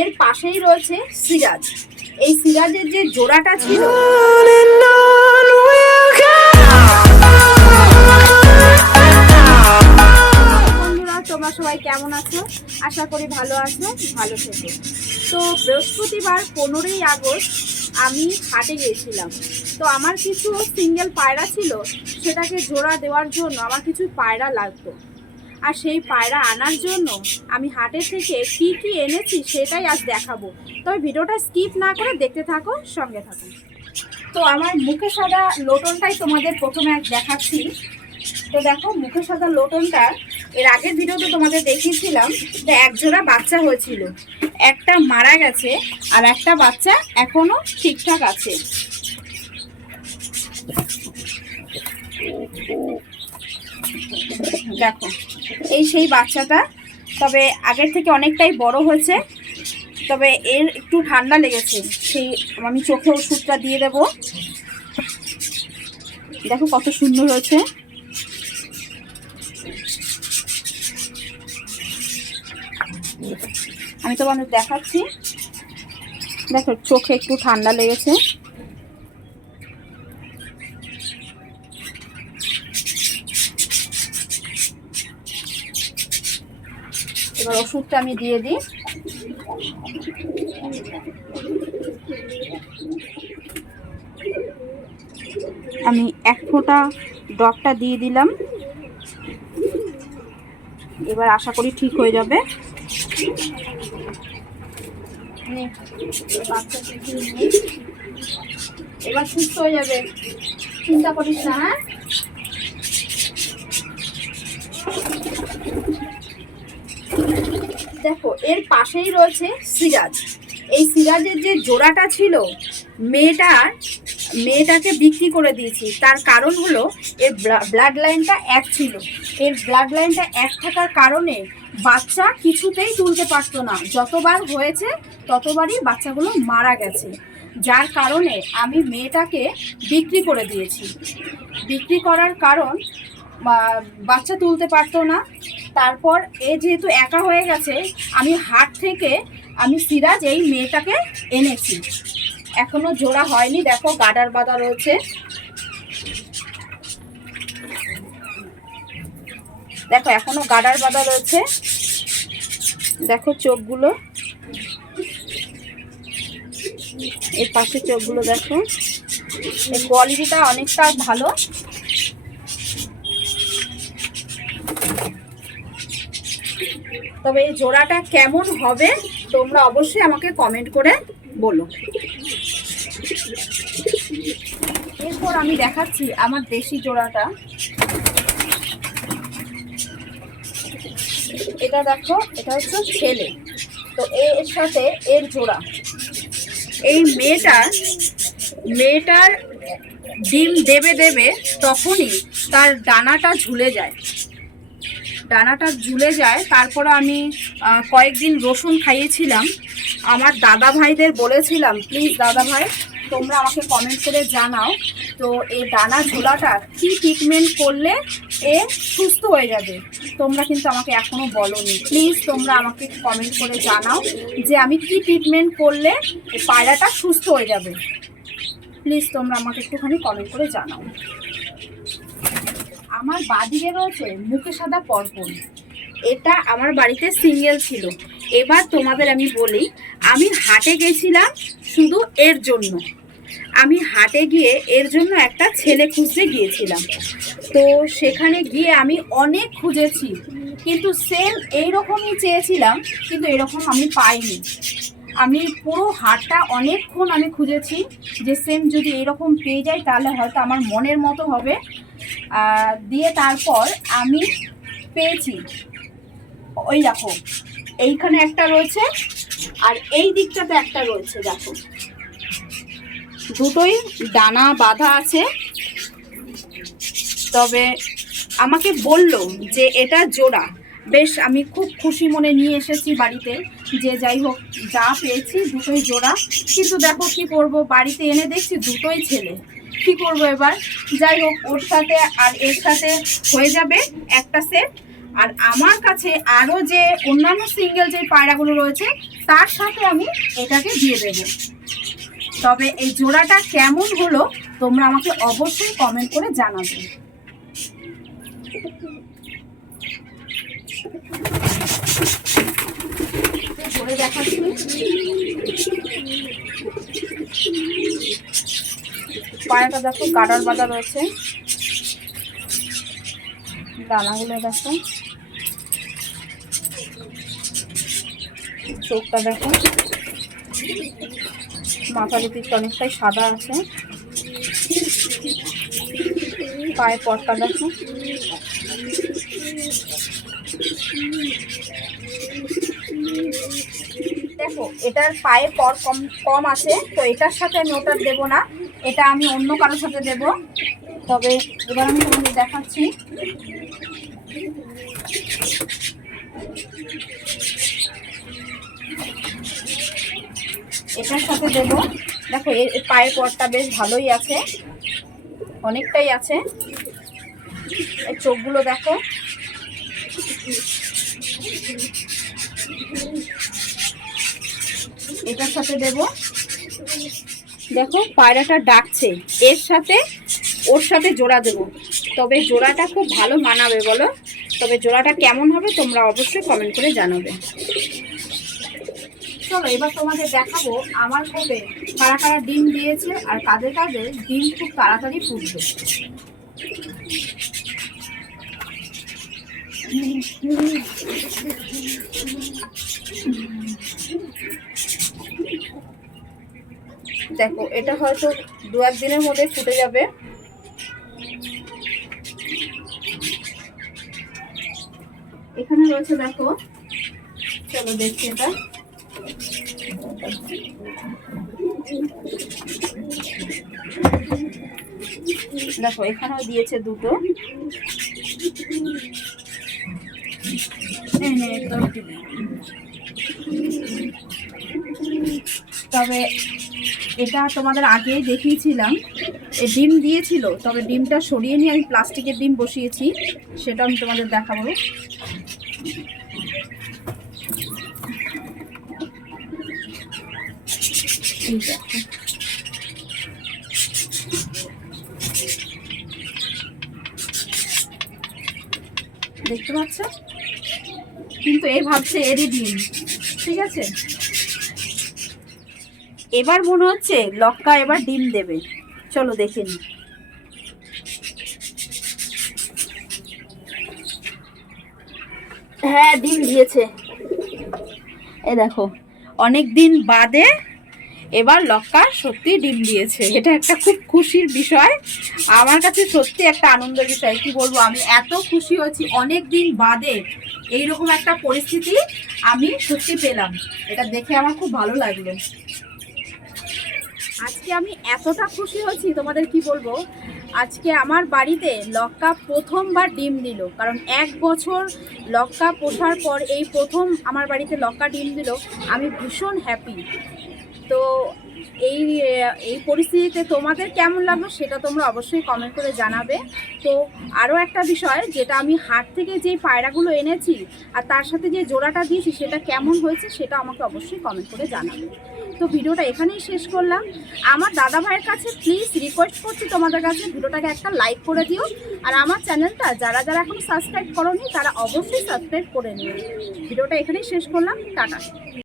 এর পাশেই রয়েছে সিরাজ। এই সিরাজের যে জোড়াটা ছিল, বন্ধুরা তোমরা সবাই কেমন আছো? আশা করি ভালো আছো, ভালো থেকো। তো বৃহস্পতিবার 15ই আগস্ট আমি হাটে গিয়েছিলাম। তো আমার কিছু সিঙ্গেল পায়রা ছিল, সেটাকে জোড়া দেওয়ার জন্য আমার কিছু পায়রা লাগতো। আর সেই পায়রা আনার জন্য আমি হাটের থেকে কি কি এনেছি সেটাই আজ দেখাবো। তবে ভিডিওটা স্কিপ না করে দেখতে থাকো, সঙ্গে থাকো। তো আমার মুখে সাদা লোটনটাই তোমাদের প্রথমে দেখাচ্ছি। তো দেখো, মুখে সাদা লোটনটা এর আগের ভিডিওতে তোমাদের দেখিয়েছিলাম যে এক জোড়া বাচ্চা হয়েছিল, একটা মারা গেছে আর একটা বাচ্চা এখনো ঠিকঠাক আছে। দেখো, এই সেই বাচ্চাটা, তবে আগের থেকে অনেকটাই বড় হয়েছে। তবে এর একটু ঠান্ডা লেগেছে, সেই আমি চোখে ওষুধটা দিয়ে দেব। দেখো কত সুন্দর হয়েছে। আমি তোমাদের দেখাচ্ছি। দেখো চোখে একটু ঠান্ডা লেগেছে। এবার ওষুধটা আমি দিয়ে দিই। আমি এক ফোঁটা ড্রপটা দিয়ে দিলাম। এবার আশা করি ঠিক হয়ে যাবে। এবার সুস্থ হয়ে যাবে, চিন্তা করিস না। হ্যাঁ, দেখো এর পাশেই রয়েছে সিরাজ। এই সিরাজের যে জোড়াটা ছিল, মেয়েটাকে বিক্রি করে দিয়েছি। তার কারণ হলো এর ব্লাড লাইনটা এক ছিল। এর ব্লাড লাইনটা এক থাকার কারণে বাচ্চা কিছুতেই তুলতে পারতো না। যতবার হয়েছে ততবারই বাচ্চাগুলো মারা গেছে, যার কারণে আমি মেয়েটাকে বিক্রি করে দিয়েছি। বিক্রি করার কারণ বাচ্চা তুলতে পারতো না। তারপর যেহেতু একা হয়ে গেছে, আমি হাট থেকে সিরাজ এই মেয়েটাকে এনেছি। এখনো জোড়া হয়নি। দেখো গাডার বাঁধা রয়েছে। দেখো এখনো গাডার বাঁধা রয়েছে। দেখো চোখগুলো, এর পাশে চোখগুলো দেখো। এর কোয়ালিটিটা অনেকটা ভালো। তবে এই জোড়াটা কেমন হবে তোমরা অবশ্যই আমাকে কমেন্ট করে বলো। এরপর আমি দেখাচ্ছি আমার দেশি জোড়াটা। এটা দেখো, এটা হচ্ছে ছেলে। তো এর সাথে এর জোড়া। এই মেয়েটার ডিম দেবে তখনই তার ডানাটা ঝুলে যায়। তারপরে আমি কয়েকদিন রসুন খাইয়েছিলাম। আমার দাদা ভাইদের বলেছিলাম, প্লিজ দাদা ভাই তোমরা আমাকে কমেন্ট করে জানাও তো এই ডানা ঝোলাটা কি ট্রিটমেন্ট করলে এ সুস্থ হয়ে যাবে। তোমরা কিন্তু আমাকে এখনো বলোনি। প্লিজ তোমরা আমাকে কমেন্ট করে জানাও যে আমি কি ট্রিটমেন্ট করলে এই পায়রাটা সুস্থ হয়ে যাবে। প্লিজ তোমরা আমাকে একটুখানি কমেন্ট করে জানাও। আমার বাদিকে রয়েছে মুখে সাদা পরপন। এটা আমার বাড়িতে সিঙ্গেল ছিল। এবার তোমাদের আমি বলি, আমি হাটে গেছিলাম শুধু এর জন্য। আমি হাটে গিয়ে এর জন্য একটা ছেলে খুঁজতে গিয়েছিলাম। তো সেখানে গিয়ে আমি অনেক খুঁজেছি, কিন্তু সেম এইরকমই চেয়েছিলাম, কিন্তু এরকম আমি পাইনি। আমি পুরো হাটটা অনেকক্ষণ আমি খুঁজেছি যে সেম যদি এরকম পেয়ে যাই তাহলে হয়তো আমার মনের মতো হবে। দিয়ে তারপর আমি পেয়েছি। ওই দেখো এইখানে একটা রয়েছে আর এই দিকটাতে একটা রয়েছে। দেখো দুটোই ডানা বাঁধা আছে। তবে আমাকে বললো যে এটা জোড়া। বেশ, আমি খুব খুশি মনে নিয়ে এসেছি বাড়িতে, যে যাই হোক যা পেয়েছি দুটোই জোড়া। কিন্তু দেখো কি করব, বাড়িতে এনে দেখছি দুটোই ছেলে। কি করব এবার? যাই হোক, ওর সাথে আর এর সাথে হয়ে যাবে একটা সেট। আর আমার কাছে আরও যে অন্যান্য সিঙ্গেল যে পায়রাগুলো রয়েছে তার সাথে আমি এটাকে দিয়ে দেব। তবে এই জোড়াটা কেমন হলো তোমরা আমাকে অবশ্যই কমেন্ট করে জানাবে। জোরে দেখাচ্ছি, পায়াটা দেখো গাডার বাঁধা রয়েছে, ডানাগুলো দেখো, চোখটা দেখো, মাথার দিকে অনেকটাই সাদা আছে, পায়ের পরটা দেখো, দেখো এটার পায়ে পর কম কম আছে, তো এটার সাথে আমি ওটা দেবো না, এটা আমি অন্য কারোর সাথে দেব। তবে এবার আমি তোমাদের দেখাচ্ছি, এটার সাথে দেব। দেখো এর পায়ের পরটা বেশ ভালোই আছে, অনেকটাই আছে, এই চোখগুলো দেখো, এটার সাথে দেব। দেখো পায়রাটা ডাকছে, এর সাথে ওর সাথে জোড়া দেব, তবে জোড়াটা খুব ভালো মানাবে বলো। তবে জোড়াটা কেমন হবে তোমরা অবশ্যই কমেন্ট করে জানাবে। চলো এবার তোমাদের দেখাবো আমার কোপে কারা কারা ডিম দিয়েছে আর কাদের কাদের ডিম খুব তাড়াতাড়ি ফুটবে। দেখো এটা হয়তো 2-1 দিনের মধ্যে ফুটে যাবে। এখানে রয়েছে দেখো, চলো দেখছি এটা, দেখো এখানেও দিয়েছে দুটো, তবে এটা তোমাদের আগেই দেখিয়েছিলাম, এই ডিম দিয়েছিল, তবে ডিমটা সরিয়ে নিয়ে আমি প্লাস্টিকের ডিম বসিয়েছি, সেটা আমি তোমাদের দেখাবো। দেখতে পাচ্ছ, কিন্তু এই ভাবছে এরই ডিম, ঠিক আছে। এবার মনে হচ্ছে লক্কা এবার ডিম দেবে, চলো দেখে নি। হ্যাঁ ডিম দিয়েছে, এই দেখো অনেক দিন বাদে এবার লক্কা সত্যি ডিম দিয়েছে, এটা একটা খুব খুশির বিষয় আমার কাছে, সত্যি একটা আনন্দের বিষয়। কি বলবো, আমি এত খুশি হয়েছি, অনেক দিন বাদে এইরকম একটা পরিস্থিতি আমি সত্যি পেলাম, এটা দেখে আমার খুব ভালো লাগলো। আজকে আমি এতটা খুশি হয়েছি তোমাদের কি বলবো, আজকে আমার বাড়িতে লক্কা প্রথমবার ডিম দিল, কারণ 1 বছর লক্কা পোষার পর এই প্রথম আমার বাড়িতে লক্কা ডিম দিল, আমি ভীষণ হ্যাপি। তো এই পরিস্থিতিতে তোমাদের কেমন লাগলো সেটা তোমরা অবশ্যই কমেন্ট করে জানাবে। তো আরও একটা বিষয়, যেটা আমি হাট থেকে যেই পায়রাগুলো এনেছি আর তার সাথে যে জোড়াটা দিয়েছি সেটা কেমন হয়েছে সেটা আমাকে অবশ্যই কমেন্ট করে জানাবে। তো ভিডিওটা এখানেই শেষ করলাম। আমার দাদা ভাইয়ের কাছে প্লিজ রিকোয়েস্ট করছি তোমাদের কাছে, ভিডিওটাকে একটা লাইক করে দিও, আর আমার চ্যানেলটা যারা যারা এখন সাবস্ক্রাইব করোনি তারা অবশ্যই সাবস্ক্রাইব করে নিও। ভিডিওটা এখানেই শেষ করলাম, টাটা।